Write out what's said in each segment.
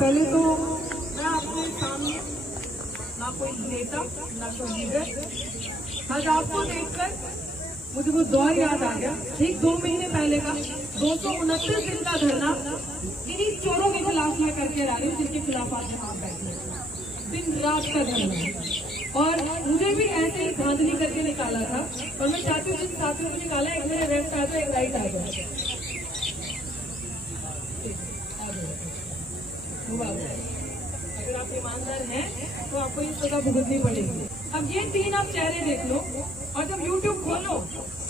पहले तो मैं आपके सामने ना कोई नेता ना कोई लीडर, आज आपको देखकर मुझे वो दौर याद आ गया। ठीक 2 महीने पहले का 229 दिन का धरना इन्हीं चोरों के खिलाफ मैं करके आ रही हूँ, जिनके खिलाफ आप यहाँ बैठे, दिन रात का धरना। और मुझे भी ऐसे ही धांधली करके निकाला था, और मैं चाहती हूँ जिन साथियों को निकाला, एक मेरे लेफ्ट आ जाए, एक राइट आ जाए। अगर आप ईमानदार हैं तो आपको इस सजा भुगतनी पड़ेगी। अब ये 3 आप चेहरे देख लो, और जब YouTube खोलो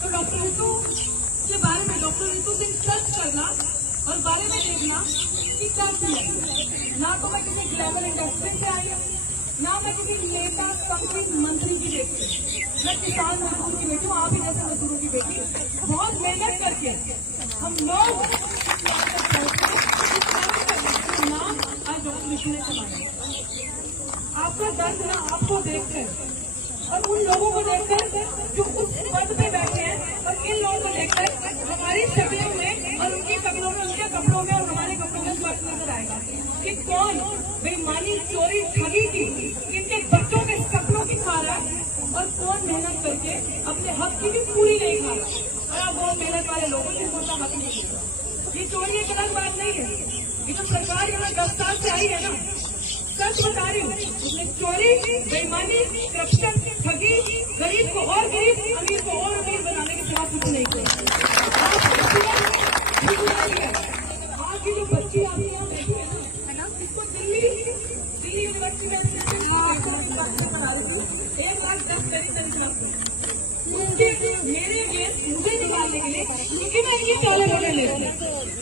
तो डॉक्टर रितु के बारे में, डॉक्टर रितु सिंह सर्च करना और बारे में देखना कि क्या किया। ना तो मैं किसी ग्लैमर इंडस्ट्री से आई हूँ, ना मैं किसी नेता संसद मंत्री की बेटी, मैं किसान मजदूर की बेटी हूँ, आप ही जैसे मजदूरों की बेटी। बहुत मेहनत करके हम लोग नाम आज डॉक्टर रितु ने चलाया। आपका दर्द ना आपको देखकर और उन लोगों को देखकर जो उस पद पे बैठे हैं, और इन लोगों को देखकर हमारी शक्लों में और उनकी शक्लों में, उनके कपड़ों में और हमारे कपड़ों में फर्क नजर आएगा कि कौन बेईमानी, चोरी, ठगी की इनके बच्चों के सपनों की खा रहा है, और कौन मेहनत करके अपने हक की भी पूरी नहीं खा रहा। और आप बहुत मेहनत वाले लोगों को अपना हक नहीं मिलता। ये चोरी एक अलग बात नहीं है, ये तो सरकार यहाँ 10 साल से आई है ना, सच बता रही हूँ। उसने चोरी, बेईमानी, करप्शन, ठगी, गरीब को और गरीब, अमीर को और अमीर बनाने के सिवा कुछ नहीं किया। आज की जो बच्ची आप यहाँ बैठी है ना, इसको दिल्ली यूनिवर्सिटी में 1,10,000 उसके मेरे केस मुझे निकालने के लिए, क्योंकि मैं इनकी काले वोटर लेती हूँ,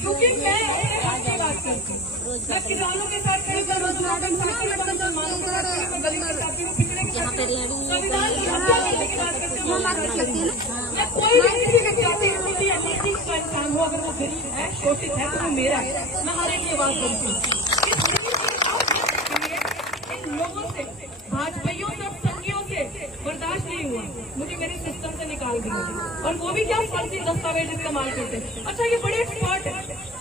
क्योंकि मैं अपने हक की बात करती हूँ। मैं किसानों के साथ खड़ी, मैं रोजगार के साथ खड़ी, मैं मुसलमानों के साथ खड़ी, मैं गरीब के साथ खड़ी, पिछड़े के साथ खड़ी, संविधान की हत्या करने की बात करती हूँ। मैं कोई भी किसी के जाति नीति या नीति का इंसान हो, अगर वो गरीब है, शोषित है, तो वो मेरा है। मैं हर एक की बात करती हूँ। इन लोगों से, भाजपाइयों से, संघियों से बर्दाश्त नहीं हुआ, मुझे मेरे सिस्टम से निकाल दिया। और वो भी क्या, फर्जी दस्तावेज इस्तेमाल करते। अच्छा, ये बड़े एक्सपर्ट है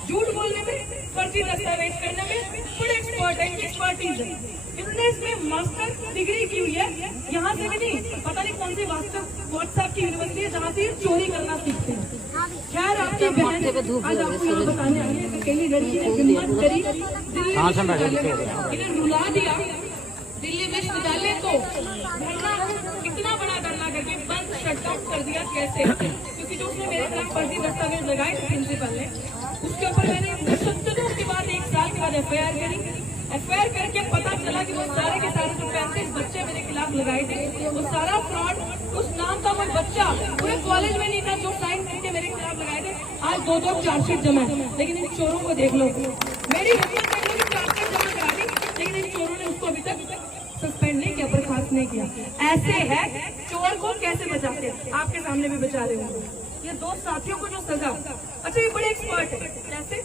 झूठ बोलने में, फर्जी दस्तावेज करने में, बड़े एक्सपर्ट है, एक्सपर्टीज है। इन्होंने इसमें मास्टर डिग्री की हुई है, यहाँ से भी नहीं, पता नहीं कौन सी व्हाट्सएप की यूनिवर्सिटी है जहाँ से चोरी करना सीखते हैं। खैर, आपकी बहन आज आपको यहाँ बताने आई है, अकेली लड़की ने हिम्मत करी, इन्हें रुला दिया दिल्ली विश्वविद्यालय को, इतना बड़ा धरना करके बंद शटडाउन कर दिया। कैसे? क्योंकि जो उसने मेरे खिलाफ फर्जी दस्तावेज लगाए थे प्रिंसिपल ने, उसके ऊपर मैंने 70 के बाद 1 साल के बाद FIR करी। FIR करके पता चला कि वो सारे के सारे जो 35 बच्चे मेरे खिलाफ लगाए थे, वो सारा फ्रॉड, उस नाम का कोई बच्चा पूरे कॉलेज में नहीं था जो साइन करके मेरे खिलाफ लगाए थे। आज 2-2 चार्जशीट जमा है, लेकिन इन चोरों को देख लो, मेरी हिम्मत देख लो कि चार्जशीट जमा करा दी, लेकिन इन चोरों ने उसको अभी तक सस्पेंड नहीं किया, बर्खास्त नहीं किया। ऐसे है चोर को कैसे बचाते हैं, आपके सामने भी बचा रहे होंगे। ये 2 साथियों को जो सजा, अच्छा ये बड़े एक्सपर्ट है, कैसे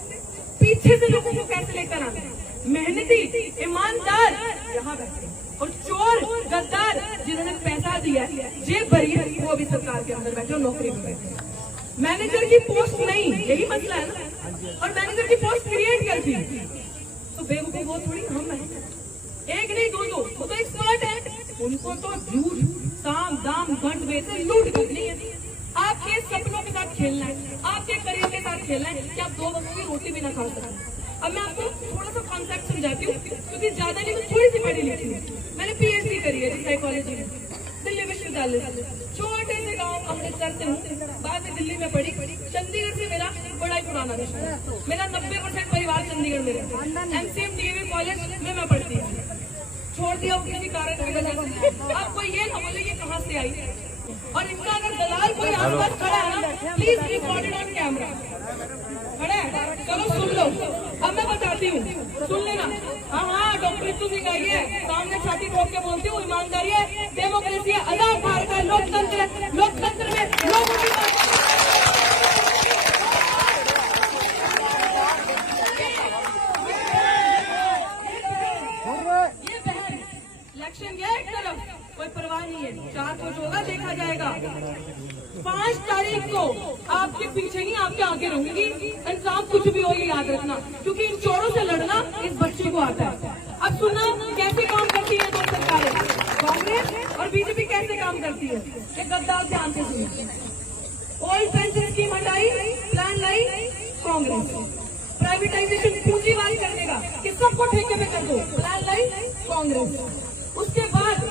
पीछे से लोगों को कैसे लेकर आते हैं, मेहनती, ईमानदार यहाँ बैठे, और चोर, गद्दार जिन्होंने पैसा दिया, जेब भरी है, वो अभी सरकार के अंदर बैठे और नौकरी में बैठे। मैनेजर की पोस्ट नहीं, यही मसला है ना, और मैनेजर की पोस्ट क्रिएट कर दी तो बेवकूफ वो थोड़ी हम है, एक नहीं 2, वो तो एक्सपर्ट है, उनको तो झूठ, साम दाम गंड बेचे लूट करनी है। आपके सपनों के साथ खेलना है, आपके करियर के साथ खेलना है कि आप 2 वक्त की रोटी भी ना खा सकते। अब मैं आपको थोड़ा सा कॉन्सेप्ट समझाती हूँ, क्योंकि ज्यादा नहीं, मैं थोड़ी सी पढ़ी लिखी हूँ। मैंने PhD करी है साइकोलॉजी में दिल्ली विश्वविद्यालय से, छोटे से गाँव अमृतसर से हूँ, बाद में दिल्ली में पढ़ी। चंडीगढ़ से मेरा बड़ा ही पुराना रिश्ता, मेरा 90% परिवार चंडीगढ़ में रहता है। MCM DAV कॉलेज में मैं पढ़ती हूँ, छोड़ दिया किसी कारण की वजह से। आपको ये ना बोले कि कहाँ से आई, और इनका अगर दलाल कोई आसपास खड़ा है ना, प्लीज रिकॉर्डेड ऑन कैमरा खड़ा है, चलो सुन लो। अब मैं बताती हूँ, सुन लेना। हाँ, डॉक्टर रितु सिंह आई है, सामने छाती ठोक के बोलती हूँ, ईमानदारी है, डेमोक्रेसी है, आजाद भारत है, लोकतंत्र है, लोकतंत्र में लोगों की ये बहन इलेक्शन गेट तरफ कोई परवाह नहीं है। 4 को जो होगा देखा जाएगा। 5 तारीख को आपके पीछे नहीं आपके आगे रहूंगी। इंसाफ कुछ भी हो ये याद रखना, क्योंकि इन चोरों से लड़ना इस बच्चे को आता है। अब सुनना कैसे काम करती है दो सरकारें, कांग्रेस और बीजेपी कैसे काम करती है। ये गद्दार ध्यान से सुनिए। ओल्ड पेंशन स्कीम हटाई, प्लान लाई कांग्रेस। प्राइवेटाइजेशन पूंजीवाद करने का कि सबको ठेके पे कर दो, प्लान लाई कांग्रेस। उसके बाद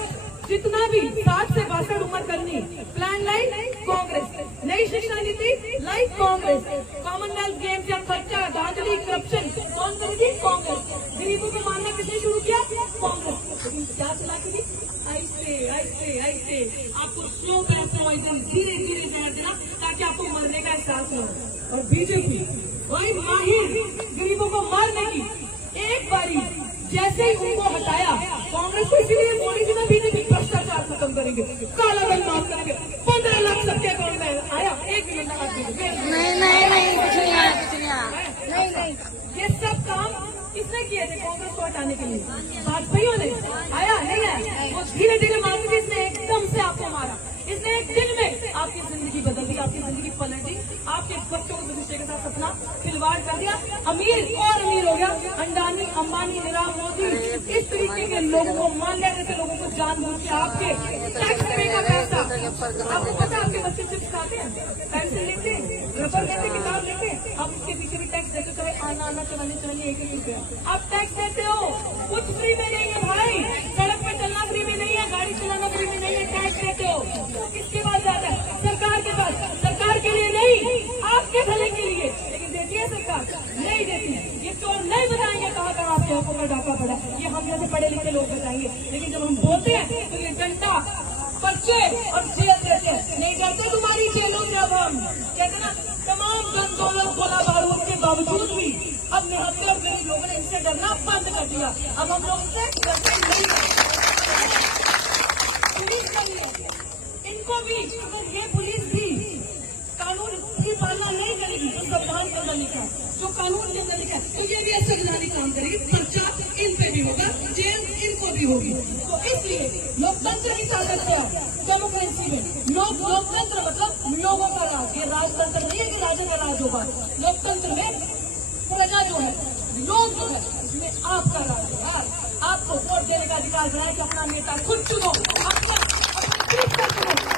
जितना भी 60 से 62 उम्र करनी, प्लान लाई कांग्रेस। नई शिक्षा नीति लाई कांग्रेस। कॉमनवेल्थ गेम्स या खर्चा, धांधली, करप्शन कौन करेगी? कांग्रेस। गरीबों को मारना किसने शुरू किया? कांग्रेस। लेकिन क्या चला करी? ऐसे आपको स्लो धीरे धीरे समझ देना, ताकि आपको मरने का एहसास हो। और बीजेपी वही माहिर गरीबों को मारने की, एक बारी जैसे ही उनको हटाया कांग्रेस को, इसीलिए मोदी जी ने बीजेपी भ्रष्टाचार खत्म करेंगे, काला धन माफ करेंगे। 15 लाख सबके अकाउंट में आया, 1 मिनट लगा दीजिए। नहीं कुछ नहीं आया। ये सब काम किसने किए थे कांग्रेस को हटाने के लिए? भाजपाइयों ने। आया नहीं आया? वो धीरे धीरे मारते थे, इसने एकदम से आपको मारा। इसने एक दिन में आपकी जिंदगी बदल दी, आपकी जिंदगी पलट दी, आपके बच्चों को भविष्य के साथ सपना खिलवाड़ कर दिया। अमीर और अमीर हो गया। अंडानी, अंबानी, नीरव मोदी, इस तरीके के लोगों को मान लिया, जैसे लोगों को जानबूझ के आपके टैक्स पे का पैसा। आपको पता है आपके बच्चे चिप्स खाते हैं, पेंसिल लेते हैं, रबर लेते, किताब लेते, आप उसके पीछे भी टैक्स देते। कभी आना चलाने 1 रुपया आप टैक्स देते हो। कुछ फ्री में नहीं है भाई, सड़क पे चलना फ्री में नहीं है, गाड़ी चलाना फ्री में नहीं है, टैक्स देते हो। किसके पास जाता है? सरकार के पास। सरकार के लिए नहीं, आपके भले के लिए। लेकिन देती है सरकार? नहीं देती। ये चोर नहीं बताएंगे कहाँ कहाँ आपके हाथों का डाका पड़ा, ये हम जैसे पढ़े लिखे लोग बताएंगे। लेकिन जब हम बोलते हैं तो ये डंडा, पर्चे और जेल देते हैं। नहीं डरते तुम्हारी जेलों से। अब हम कहते ना, तमाम धन दौलत गोला बारूद के बावजूद भी अब 79 गरीब लोगों ने इनसे डरना बंद कर दिया। अब हम लोग से डरते नहीं है। पुलिस करिए इनको भी, अगर ये पुलिस भी कानून की पालना नहीं करेगी तो संविधान के अंदर लिखा, जो कानून के अंदर लिखा है, तो ये भी असंवैधानिक काम करेगी। पर्चा इन पे भी होगा, जेल इनको भी होगी। तो इसलिए लोकतंत्र की ताकत क्या है? डेमोक्रेसी में लोकतंत्र मतलब लोगों का राज। ये राजतंत्र नहीं है कि राजा का राज होगा। लोकतंत्र में प्रजा जो है, लोग जो है, इसमें आपका राज है। आपको वोट देने का अधिकार बनाए कि अपना नेता खुद चुनो,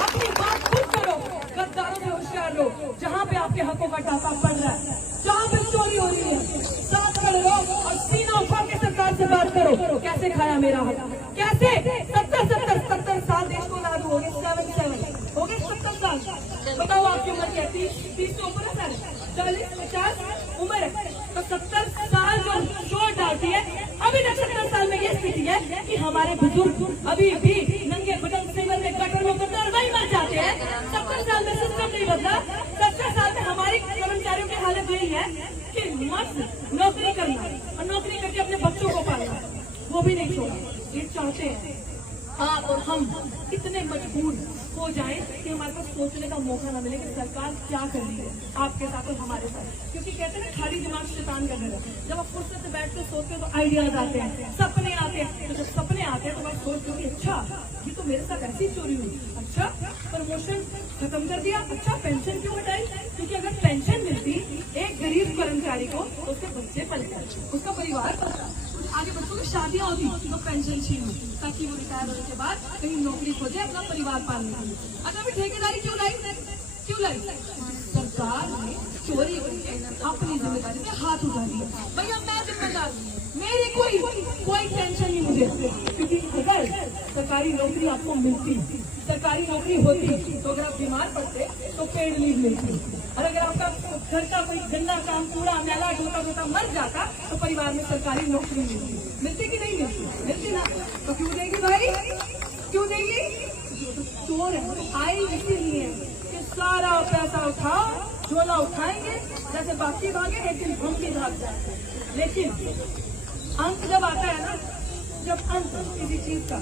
अपनी बात खुद करो। गद्दारों से होशियार लो। जहाँ पे आपके हकों का टाका पड़ रहा है, जहाँ पे चोरी हो रही है, साथ खड़े रहो और सीना उठा के सरकार से बात करो। कैसे खाया मेरा हक? कैसे 70 साल देश को लागू हो गए, 7 हो गए 70 साल। बताओ आपकी उम्र क्या? 30 से ऊपर है सर, 40, 50 उम्र है। तो 70 साल जो चोट डालती है, अभी तक 70 साल में ये स्थिति है कि हमारे बुजुर्ग अभी भी नंगे बदन सिविल में गटर में उतर वही मर जाते हैं। 70 साल में सिस्टम नहीं बदला। 70 साल में हमारे कर्मचारियों की हालत यही है कि मस्त नौकरी करना और नौकरी करके अपने बच्चों को पालना, वो भी नहीं छोड़ा। ये चाहते हैं आप और हम इतने मजबूर हो जाए कि हमारे पास सोचने का मौका न मिले कि सरकार क्या कर रही है आपके साथ और हमारे साथ। क्योंकि कहते हैं ना, खाली दिमाग शैतान करने लगा। जब आप फुर्सत से बैठते सोचते हो तो आइडियाज आते हैं, सपने आते हैं। तो जब सपने आते हैं तो आप सोचते हो कि अच्छा ये तो मेरे साथ ऐसी चोरी हुई, अच्छा प्रमोशन खत्म कर दिया, अच्छा पेंशन क्यों हटाई? क्योंकि अगर पेंशन मिलती एक गरीब कर्मचारी को तो उसके बच्चे पलते, उसका परिवार पलता, आगे बच्चों की शादियां होती तो पेंशन छीन, ताकि वो रिटायर होने के बाद कहीं नौकरी खोजे अपना परिवार पालने के लिए। अच्छा भी ठेकेदारी क्यों लाई? सरकार ने चोरी करके अपनी जिम्मेदारी से हाथ उठा दिया। भैया मैं जिम्मेदार, मेरी कोई टेंशन नहीं मुझे। क्योंकि अगर सरकारी नौकरी आपको मिलती, सरकारी नौकरी होती, तो अगर आप बीमार पड़ते तो पेड लीव मिलती, और अगर आपका घर का कोई गंदा काम, कूड़ा मैला ढोता मर जाता तो परिवार में सरकारी नौकरी मिलती कि नहीं मिलती ना। तो क्यों देगी भाई? क्यों देगी? चोर आई इसीलिए कि सारा पैसा उठाओ, झोला उठाएंगे, जैसे बाकी भागे एक दिन हम भी भाग जाएंगे। लेकिन अंत जब आता है ना, जब अंत किसी चीज का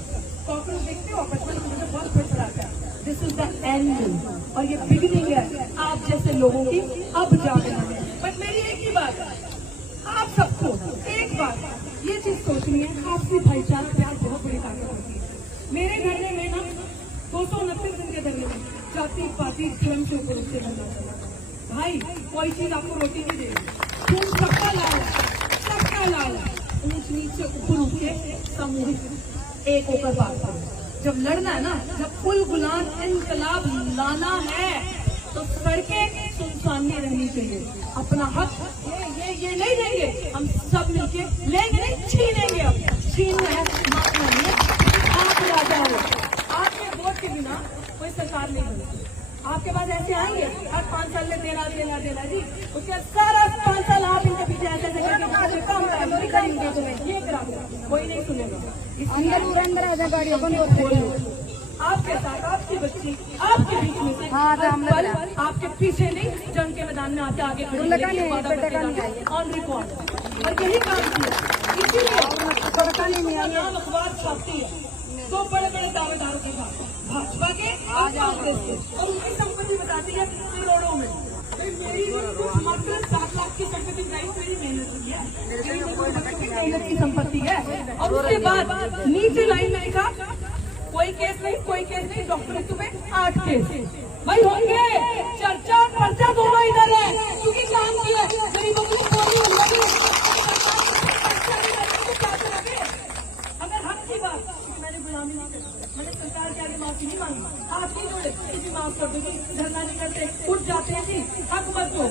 कॉकरोच देखते हो बचपन में, मुझे बहुत फिर आता है दिस इज द एंड, और ये बिगिनिंग है आप जैसे लोगों की अब जाने है। बट मेरी एक ही बात है, आप सबको एक बात ये चीज सोचनी है, आपसी भाईचारा प्यार बहुत बड़ी ताकत होती है। मेरे धरने में ना 229 दिन के धरने में जाति पाति धर्म के ऊपर उससे धरना चला। भाई कोई चीज आपको रोटी नहीं देगी, खून सबका लाल ऊंच नीच से ऊपर उठ के सामूहिक एक होकर बात करो। जब लड़ना है ना, जब फुल गुलाम इनकलाब लाना है तो सड़कें सुनसान नहीं रहनी चाहिए। अपना हक ये नहीं देंगे, हम सब मिलके लेंगे नहीं, छीनेंगे। अब छीनना है, मारना नहीं है। आप राजा हो, आपके वोट के बिना कोई सरकार नहीं बनती। आपके पास ऐसे आएंगे हर 5 साल में देना जी, उसके सारा 5 साल आप इनके पीछे ऐसे करके काम करेंगे, तुम्हें ये करा, कोई नहीं सुनेगा। आपके साथ आपकी बच्ची आपके बीच में से आपके पीछे नहीं, जंग के मैदान में आते आगे ऑन रिकॉर्ड, और यही काम किया। इसीलिए नाम अखबार छापती है 2 बड़े दावेदारों के साथ, भाजपा के और कांग्रेस के, और उनकी संपत्ति बताती है करोड़ों में। मेरी मात्र 7 लाख की संपत्ति मेरी मेहनत की है, मेहनत की संपत्ति है। और उसके बाद नीचे लाइन में लिखा कोई केस नहीं, डॉक्टर तुम्हें 8 केस भाई होंगे। चर्चा पर्चा दोनों इधर है, क्योंकि काम किया गरीबों की अगर हक की बात, मैंने गुलामी नहीं करी, मैंने सरकार के आगे माफी नहीं मांगी, हाथ नहीं जोड़े किसी माफ कर दो, धरना नहीं करते, उठ जाते हैं जी, हक मत दो,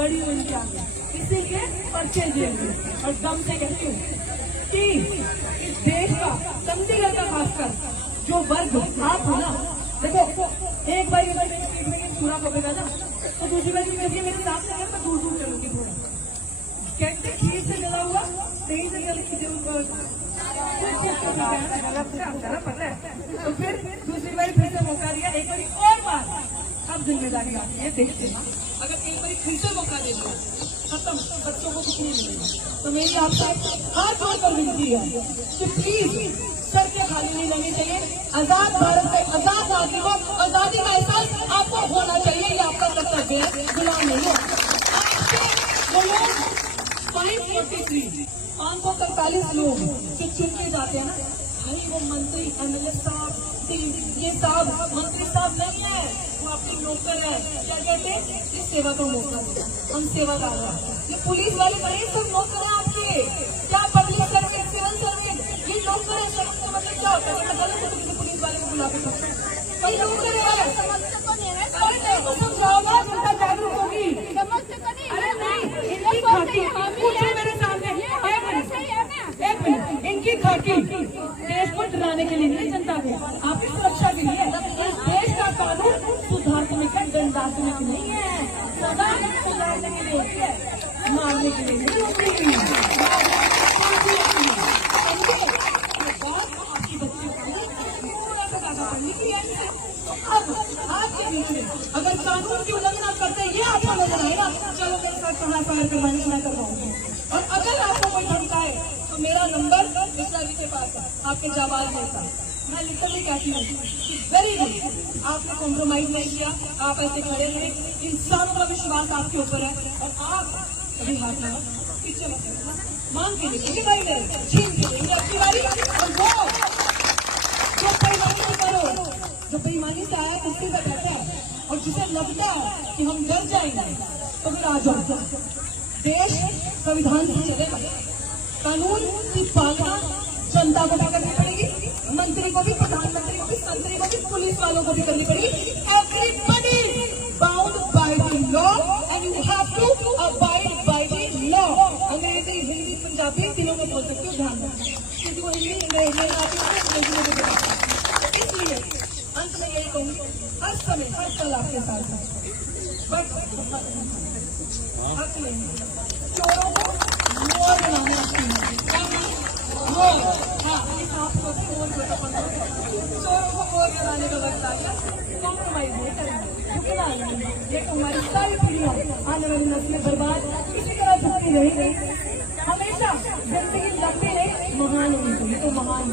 लड़ी हुई के आगे, इसीलिए पर्चे जेल में। और दम से कहती हूँ कि इस देश का चंडीगढ़ का खासकर जो वर्ग आप हो ना, देखो एक बार पूरा पकड़ेगा ना, तो दूसरी बार मेरे साथ में मैं दूर चलूंगी थोड़ा, कहते खीर से जला हुआ नहीं से जल खींचे तो फिर दूसरी बार फिर से मौका दिया, एक बार और अब जिम्मेदारी आती है देश से। अगर एक बार फिर से मौका दे दिया खत्म, बच्चों को कुछ नहीं मिलेगा। तो मेरी आपसे हाथ जोड़कर विनती है कि प्लीज सर के खाली नहीं रहनी चाहिए। आजाद भारत में आजाद नागरिकों आजादी का एहसास आपको होना चाहिए, ये आपका कर्तव्य है, गुलाम नहीं हो। 543 लोग जो चुन के जाते हैं ना भाई, वो मंत्री एमएलए साहब ये साहब मंत्री साहब नहीं है, वो आपके नौकर है। क्या कहते हैं, इस सेवा को मौका दो, हम सेवादार हैं। ये पुलिस वाले नहीं, सब नौकर है आपके। क्या पब्लिक सर्विस, सिविल सर्विस, ये नौकर है। सर्विस का मतलब क्या होता है? मैं गलत है तो पुलिस वाले को बुला के सकते हैं, कई नौकर है। समझाओगा, जनता जागरूक होगी। अरे नहीं, इनकी खाकी पूछे मेरे सामने, एक मिनट, इनकी खाकी देश को डराने के लिए नहीं, जनता को आपकी सुरक्षा के लिए। इस देश का कानून सुधारने का दंडात्मक नहीं है, सदा सुधारने के लिए होती है, मारने के लिए नहीं होती। आपकी बच्ची पूरा सा ज्यादा पढ़ने की है। अब आज के दिन में अगर कानून की उल्लंघना करते ये आपको नजर आएगा, चलो मेरे साथ कहाँ फायर करवाने मैं करवाऊंगी। और अगर आपको कोई धमकाए तो मेरा नंबर मिश्रा जी के पास है, आपके जाबाज है साहब। मैं लिटरली कहती हूँ वेरी गुड, आपने कॉम्प्रोमाइज नहीं किया, आप ऐसे खड़े हैं, इंसानों का विश्वास आपके ऊपर है। और आप कभी हाथ लगा पीछे मत मांग के लेंगे भाई, छीन के लेंगे अपनी बारी। और वो जो बेईमानी से करो, जो बेईमानी से आया कुर्सी पर बैठा है और जिसे लगता है कि हम डर जाएंगे, तो फिर आ जाओ। देश संविधान से चलेगा, कानून की पालना जनता को भी करनी पड़ेगी, मंत्री को भी, प्रधानमंत्री को भी, संतरी को भी, पुलिस वालों को भी करनी पड़ेगी। Everybody bound by the law and you have to abide by the law. Angrezi, Hindi, Punjabi तीनों में बोल सकते हो, ध्यान रखना, क्योंकि वो हिंदी अंग्रेजी में। इसलिए अंत में यही कहूँगी, हर समय हर पल आपके साथ है, बट हक लेंगे चोरों को मोर बनाना चाहिए। चोरों को मोर बनाने का वक्त आ गया, कॉम्प्रोमाइज नहीं करेंगे। ये हमारी सारी पीढ़ियां, आने वाली नस्लें बर्बाद किसी तरह झुकती रहेगी। हमेशा जिंदगी लंबी नहीं, महान होनी चाहिए, तो महान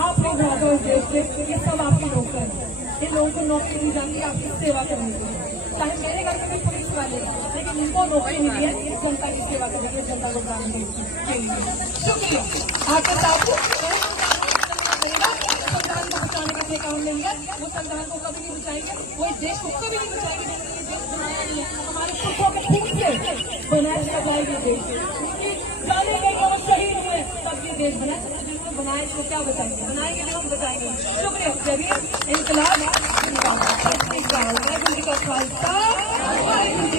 आप लोग रह दो इस देश में, ये सब आपके नौकर हैं। इन लोगों को नौकरी दी जाती है आपकी सेवा करने के लिए। चाहे मेरे घर में भी पुलिस वाले, लेकिन इनको नौकरी मिली है जनता की सेवा करने के लिए, जनता को काम के लिए। शुक्रिया आपके साथ बचाने का हमने लिया, वो संविधान को कभी नहीं बचाएंगे, वो इस देश को कभी नहीं बचाएंगे। देश बनाया नहीं है, हमारे पुरखों के खून से बनाया सप्लाई के देश, उनकी जाने गई वो शहीद हुए तब ये देश बना। जिन्होंने बनाए इसको क्या बचाएंगे, बनाएंगे नहीं हम बचाएंगे। शुक्रिया। जरिए इनकलाब जिंदाबाद। का खालसा।